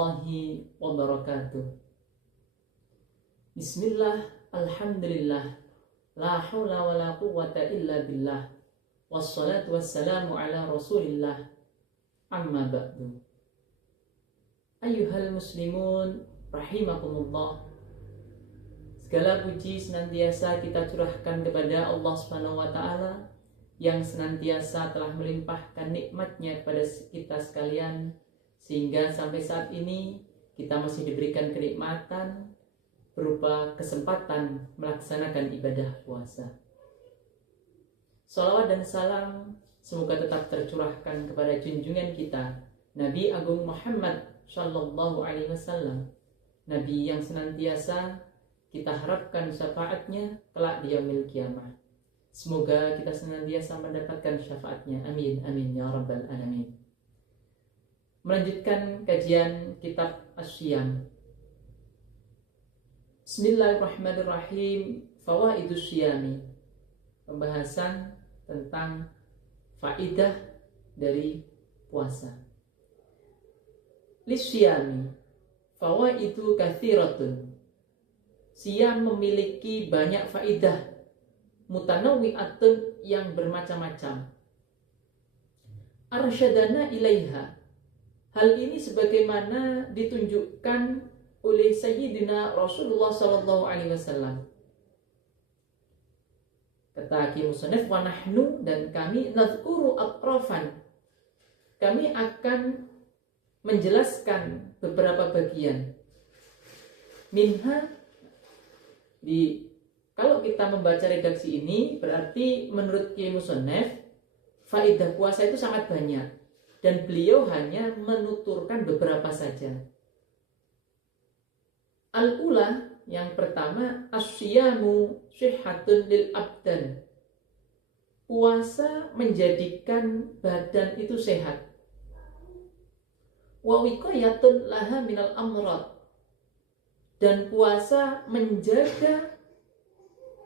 warahmatullahi wabarakatuh. Bismillah, alhamdulillah, la haula wa la quwwata illa billah, wassalatu wassalamu ala rasulillah, amma ba'du. Ayyuhal muslimun rahimakumullah, segala puji senantiasa kita curahkan kepada Allah Subhanahu wa ta'ala yang senantiasa telah melimpahkan nikmatnya kepada kita sekalian, sehingga sampai saat ini kita masih diberikan kenikmatan berupa kesempatan melaksanakan ibadah puasa. Salawat dan salam semoga tetap tercurahkan kepada junjungan kita Nabi Agung Muhammad Sallallahu Alaihi Wasallam, Nabi yang senantiasa kita harapkan syafaatnya kelak di yaumil qiyamah. Semoga kita senantiasa mendapatkan syafaatnya. Amin, amin, ya rabbal alamin. Melanjutkan kajian kitab As-Syiyam. Bismillahirrahmanirrahim. Fawaidus Syiyami. Pembahasan tentang faidah dari puasa. Lisyiyami fawaidu katsiratun. Syiyam memiliki banyak faidah mutanawwi'atun yang bermacam-macam. Arsyadana ilaiha. Hal ini sebagaimana ditunjukkan oleh Sayyidina Rasulullah sallallahu alaihi wasallam. Kata Musannif, wa nahnu, dan kami nadhkuru atrafan. Kami akan menjelaskan beberapa bagian. Minha, kalau kita membaca redaksi ini, berarti menurut Kiai Musannif, faidah puasa itu sangat banyak, dan beliau hanya menuturkan beberapa saja. Al-ula, yang pertama, as-syiyamu syihatun lil abdan. Puasa menjadikan badan itu sehat. Wa wiqayatun laha minal amrad. Dan puasa menjaga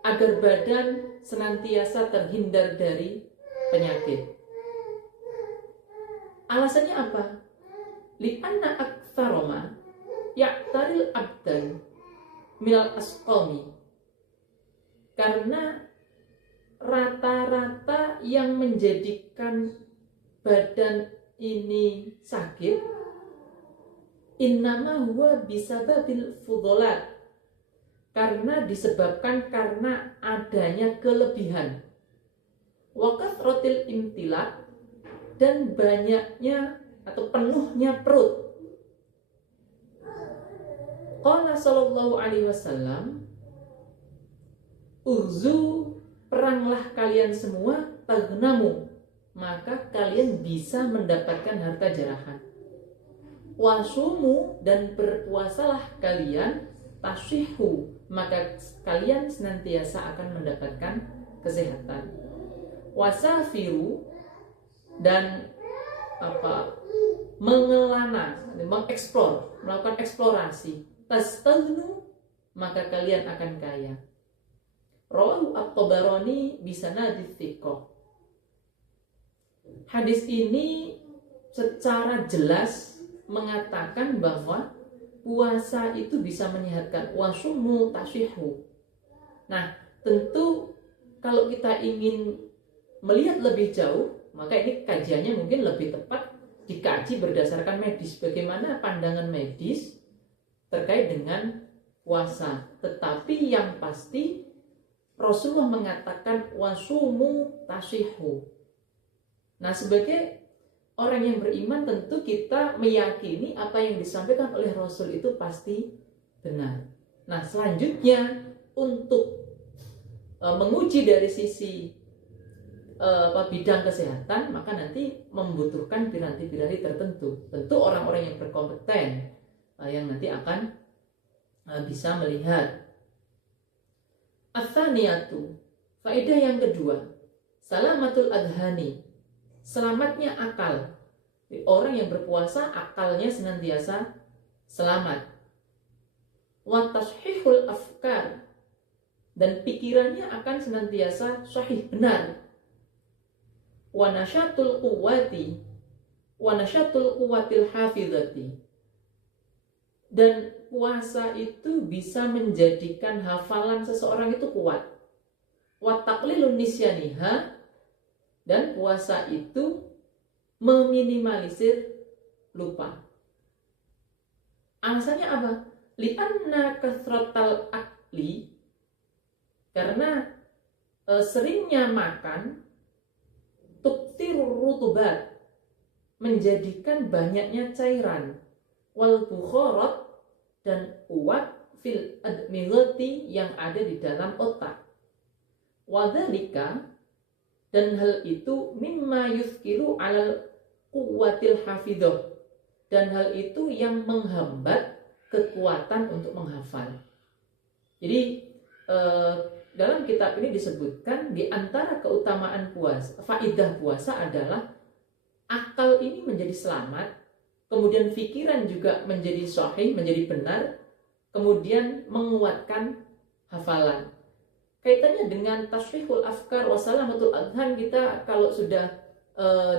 agar badan senantiasa terhindar dari penyakit. Alasannya apa? Li'anna aktsaroma ya'taril abdan minal asqami. Karena rata-rata yang menjadikan badan ini sakit, innama huwa bisababil fudolat, karena disebabkan karena adanya kelebihan, wakat rotil imtilak, dan banyaknya atau penuhnya perut. Qala sallallahu alaihi wasallam, uzu, peranglah kalian semua, tagnamu, maka kalian bisa mendapatkan harta jarahan. Wasumu, dan berpuasalah kalian, tashihu, maka kalian senantiasa akan mendapatkan kesehatan. Wasafiru, dan mengelana, mengeksplor, melakukan eksplorasi. Tastagnu, maka kalian akan kaya. Rawahu at-Tabarani bisanadits thiqah. Hadis ini secara jelas mengatakan bahwa puasa itu bisa menyehatkan. Wasumu tashihu. Nah, tentu kalau kita ingin melihat lebih jauh, maka ini kajiannya mungkin lebih tepat dikaji berdasarkan medis. Bagaimana pandangan medis terkait dengan puasa. Tetapi yang pasti Rasulullah mengatakan wasumu tashihu. Nah, sebagai orang yang beriman tentu kita meyakini apa yang disampaikan oleh Rasul itu pasti benar. Nah, selanjutnya untuk menguji dari sisi bidang kesehatan, maka nanti membutuhkan piranti-piranti tertentu. Tentu orang-orang yang berkompeten yang nanti akan bisa melihat. Ats-tsaniyatu, faedah yang kedua, salamatul adhani, selamatnya akal. Orang yang berpuasa akalnya senantiasa selamat. Wa tashihul afkar, dan pikirannya akan senantiasa sahih, benar. Wa nasyatul quwwatil hafizati, Dan puasa itu bisa menjadikan hafalan seseorang itu kuat. Wa taqlilun nisyaniha, dan puasa itu meminimalisir lupa. Alasannya apa? Li'anna kathratal akli, karena seringnya makan, tuktirur rutubat, menjadikan banyaknya cairan, wal bukharat, dan uap fil admilati, yang ada di dalam otak. Wadhalika, dan hal itu mimma yuskiru alal quwwatil hafidhah, dan hal itu yang menghambat kekuatan untuk menghafal. Jadi dalam kitab ini disebutkan di antara keutamaan puasa, faidah puasa adalah akal ini menjadi selamat, kemudian pikiran juga menjadi sahih, menjadi benar, kemudian menguatkan hafalan. Kaitannya dengan tasfihul afkar wa salamatul adhan, kita kalau sudah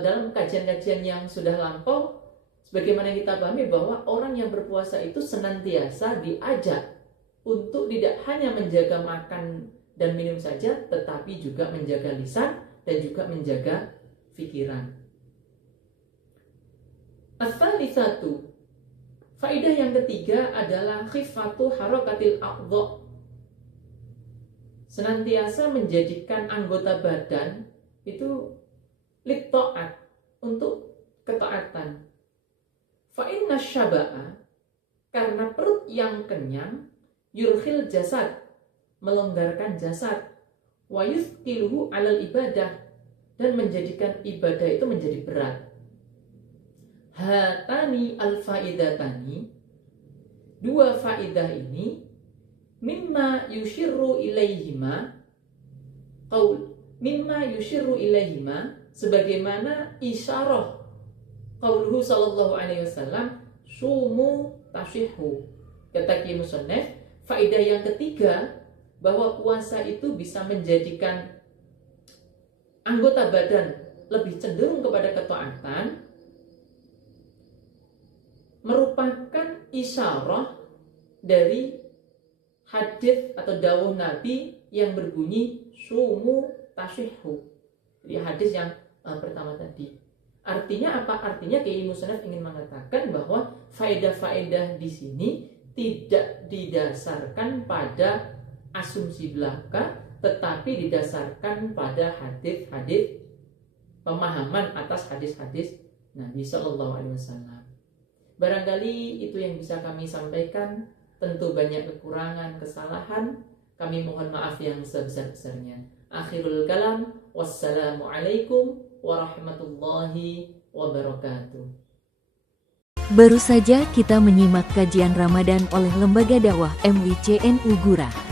dalam kajian-kajian yang sudah lampau, sebagaimana kita pahami bahwa orang yang berpuasa itu senantiasa diajak untuk tidak hanya menjaga makan dan minum saja, tetapi juga menjaga lisan dan juga menjaga pikiran. As-salisatu, faidah yang ketiga adalah khifatu harakatil a'dha, senantiasa menjadikan anggota badan itu lit-ta'at, untuk ketaatan. Fa inna syaba'a, karena perut yang kenyang, yurkhil jasad, melonggarkan jasad, wa yuthqiluhu 'alal ibadah, dan menjadikan ibadah itu menjadi berat. Hatani al-faidatani, dua faidah ini, mimma yushiru ilaihima sebagaimana isyarah qauluhu sallallahu alaihi wasallam, sumu tashihu. Kata Ki Musannaf, faidah yang ketiga, bahwa puasa itu bisa menjadikan anggota badan lebih cenderung kepada ketaatan, merupakan isyarah dari hadis atau dawuh Nabi yang berbunyi sumu tashihu. Jadi hadis yang pertama tadi. Artinya apa? Artinya Kiai Musannaf ingin mengatakan bahwa faedah-faedah di sini tidak didasarkan pada asumsi belaka, tetapi didasarkan pada hadis-hadis, pemahaman atas hadis-hadis Nabi Shallallahu Alaihi Wasallam. Barangkali itu yang bisa kami sampaikan. Tentu banyak kekurangan, kesalahan. Kami mohon maaf yang sebesar-besarnya. Akhirul kalam. Wassalamualaikum warahmatullahi wabarakatuh. Baru saja kita menyimak kajian Ramadan oleh Lembaga Dakwah MWCNU Gura.